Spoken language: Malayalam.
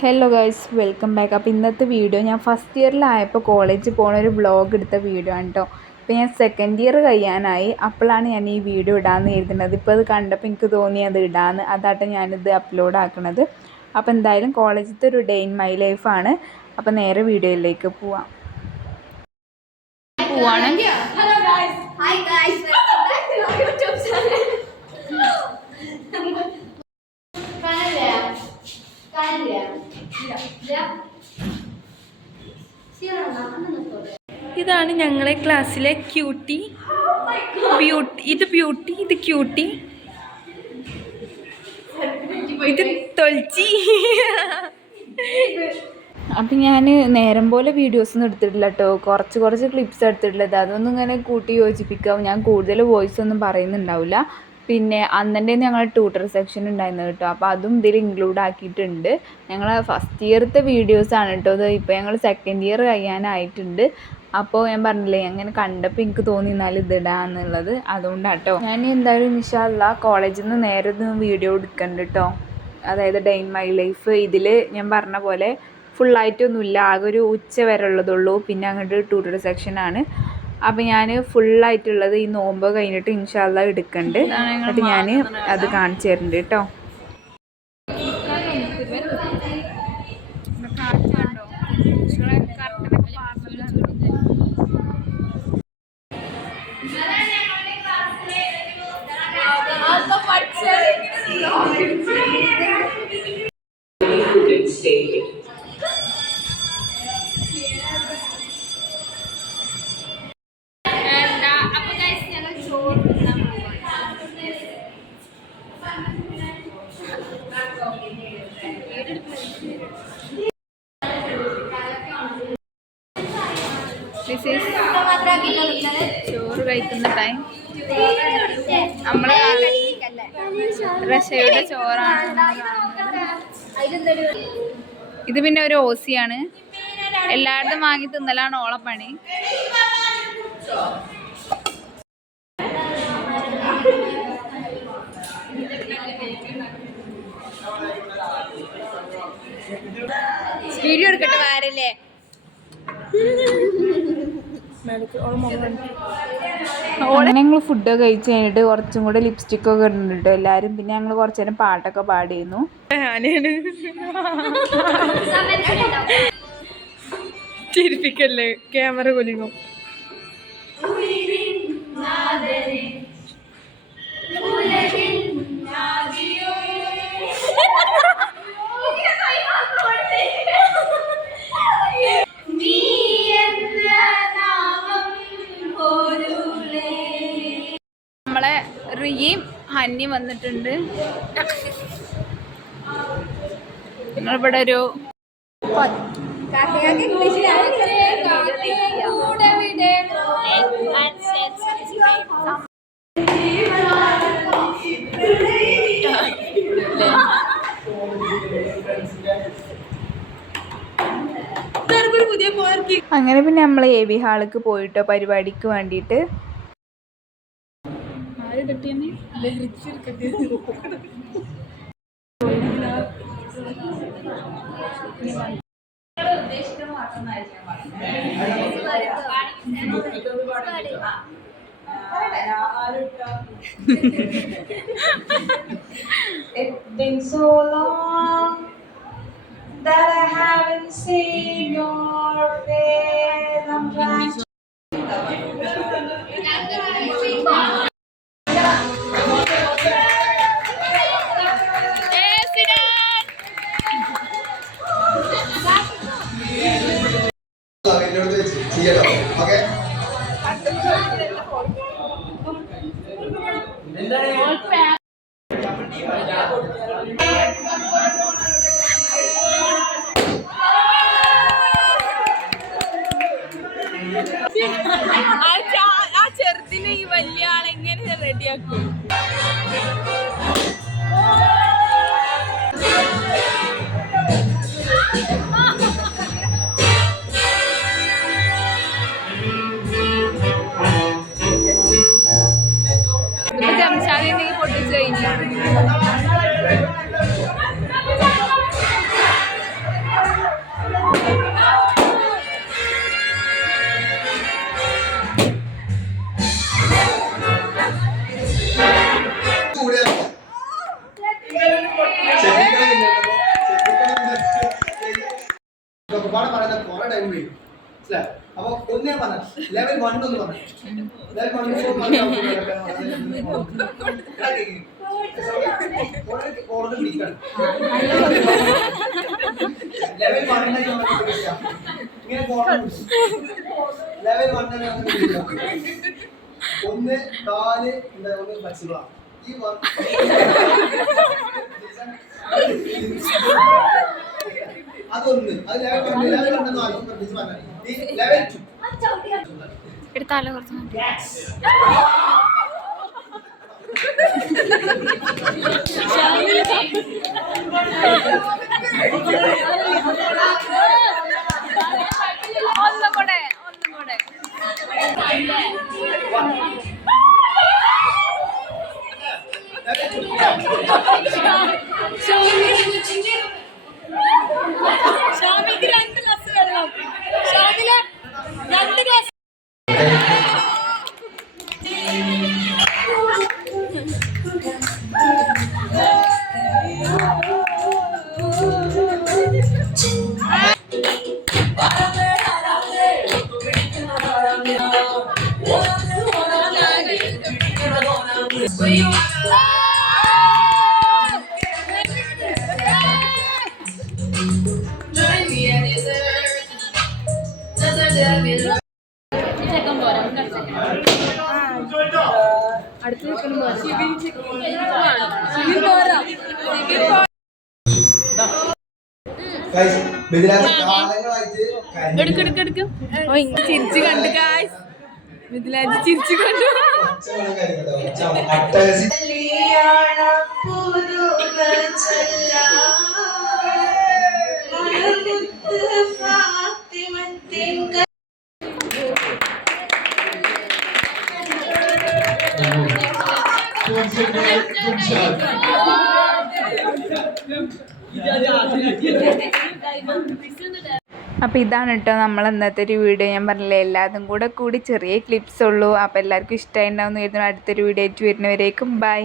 Hello guys, welcome back. അപ്പോൾ ഇന്നത്തെ വീഡിയോ ഞാൻ ഫസ്റ്റ് ഇയറിലായപ്പോൾ കോളേജിൽ പോകുന്ന ഒരു വ്ളോഗ് എടുത്ത വീഡിയോ ആണ് കേട്ടോ. ഇപ്പോൾ ഞാൻ സെക്കൻഡ് ഇയർ കഴിയാനായി. അപ്പോഴാണ് ഞാൻ ഈ വീഡിയോ ഇടാമെന്ന് എഴുതുന്നത്. ഇപ്പോൾ അത് കണ്ടപ്പോൾ എനിക്ക് തോന്നി അത് ഇടാമെന്ന്. അതാട്ടെ ഞാനിത് അപ്ലോഡ് ആക്കുന്നത്. അപ്പോൾ എന്തായാലും കോളേജിലത്തെ ഒരു ഡേ ഇൻ മൈ ലൈഫാണ്. അപ്പോൾ നേരെ വീഡിയോയിലേക്ക് പോവാണ്. Hello guys. Hi guys. Welcome back to our YouTube channel. ഇതാണ് ഞങ്ങളെ ക്ലാസ്സിലെ ക്യൂട്ടി. ഇത് ബ്യൂട്ടി, ഇത് ക്യൂട്ടി, ഇത് തൊൽച്ചി. അപ്പം ഞാൻ നേരം പോലെ വീഡിയോസൊന്നും എടുത്തിട്ടില്ല കേട്ടോ. കുറച്ച് ക്ലിപ്സ് എടുത്തിട്ടുള്ളത്. അതൊന്നും ഇങ്ങനെ കൂട്ടി യോജിപ്പിക്കാം. ഞാൻ കൂടുതൽ വോയിസ് ഒന്നും പറയുന്നുണ്ടാവില്ല. പിന്നെ അന്നെ ഞങ്ങൾ ട്യൂട്ടർ സെക്ഷൻ ഉണ്ടായിരുന്നു കേട്ടോ. അപ്പോൾ അതും ഇതിൽ ഇൻക്ലൂഡ് ആക്കിയിട്ടുണ്ട്. ഞങ്ങൾ ഫസ്റ്റ് ഇയറത്തെ വീഡിയോസാണ് കേട്ടോ. ഇത് ഇപ്പോൾ ഞങ്ങൾ സെക്കൻഡ് ഇയർ കഴിയാനായിട്ടുണ്ട്. അപ്പോൾ ഞാൻ പറഞ്ഞില്ലേ, അങ്ങനെ കണ്ടപ്പോൾ എനിക്ക് തോന്നി എന്നാലും ഇതിടാന്നുള്ളത്. അതുകൊണ്ടാണ് കേട്ടോ. ഞാൻ എന്തായാലും ഇൻഷാ അല്ലാ കോളേജിൽ നിന്ന് നേരെ വീഡിയോ എടുക്കുന്നുണ്ട് കേട്ടോ. അതായത് ഡേ ഇൻ മൈ ലൈഫ്. ഇതിൽ ഞാൻ പറഞ്ഞ പോലെ ഫുള്ളായിട്ടൊന്നുമില്ല, ആകെ ഒരു ഉച്ച വരെ ഉള്ളതുള്ളൂ. പിന്നെ അങ്ങോട്ട് ട്യൂട്ടർ സെക്ഷനാണ്. അപ്പം ഞാൻ ഫുള്ളായിട്ടുള്ളത് ഈ നോമ്പ് കഴിഞ്ഞിട്ട് ഇൻഷാ അല്ലാ എടുക്കുന്നുണ്ട്. എന്നിട്ട് ഞാൻ അത് കാണിച്ചു തരുന്നുണ്ട് കേട്ടോ. ചോറ് കഴിക്കുന്ന ടൈം. നമ്മളെ റഷയുടെ ചോറാണ്. ഇത് പിന്നെ ഒരു ഓസിയാണ്. എല്ലായിടത്തും വാങ്ങി തിന്നലാണ് ഓളപ്പണി. വീഡിയോ എടുക്കട്ടെ വാരല്ലേ. ഞങ്ങൾ ഫുഡൊക്കെ കഴിച്ച് കഴിഞ്ഞിട്ട് കുറച്ചും കൂടെ ലിപ്സ്റ്റിക്കൊക്കെ ഇടുന്നുണ്ട് കേട്ടോ എല്ലാവരും. പിന്നെ ഞങ്ങൾ കുറച്ചു നേരം പാട്ടൊക്കെ പാടിയിരുന്നു. ചിരിപ്പിക്കല്ലേ, ക്യാമറ കൊലിങ്ങും. നമ്മളെ റിയയും ഹന്നിയും വന്നിട്ടുണ്ട്. നിങ്ങളിവിടെ ഒരു അങ്ങനെ പിന്നെ നമ്മൾ AV ഹാളിക്ക് പോയിട്ടോ പരിപാടിക്ക് വേണ്ടിയിട്ട്. It's been so long that I haven't seen your face. I'm trying to കുറെ ടൈം വരും മനസ്സിലായോ? അപ്പൊ ഒന്ന് ഞാൻ പറഞ്ഞു ലെവൽ 1 ഒന്ന് പറഞ്ഞു ലെവൽ 1 ഓർഡർ പിടിക്കണം ലെവൽ 1 ഇങ്ങനെ ലെവൽ 1 ഒന്ന് കാല് എന്താ ഒന്ന് ഫ്ലെക്സിബിളാണ് ഈ അതൊന്ന് അത് ലെവൽ 1 ലെവൽ 1 നാലും പ്രത്യേകിച്ച് പറഞ്ഞാൽ ഈ ലെവൽ 2 എടുത്താലോ കുറച്ച് ഒന്നും കൂടെ ഷാമിക്ക് 2 ഗ്ലാസ് വെള്ളം ഷാമിലെ 2 ഗ്ലാസ് ചിരിച്ചു കണ്ടു ഗായ്സ് മിഥിലാജ് ചിരിച്ചു കണ്ടു അപ്പോൾ ഇതാണ് കേട്ടോ നമ്മൾ ഇന്നത്തെ ഒരു വീഡിയോ. ഞാൻ പറഞ്ഞില്ലേ എല്ലാതും കൂടി ചെറിയ ക്ലിപ്സ് ഉള്ളൂ. അപ്പോൾ എല്ലാവർക്കും ഇഷ്ടമായിട്ടുണ്ടാവും എന്ന് കരുതുന്നു. അടുത്തൊരു വീഡിയോ ആയിട്ട് വരുന്നവരേക്കും ബൈ.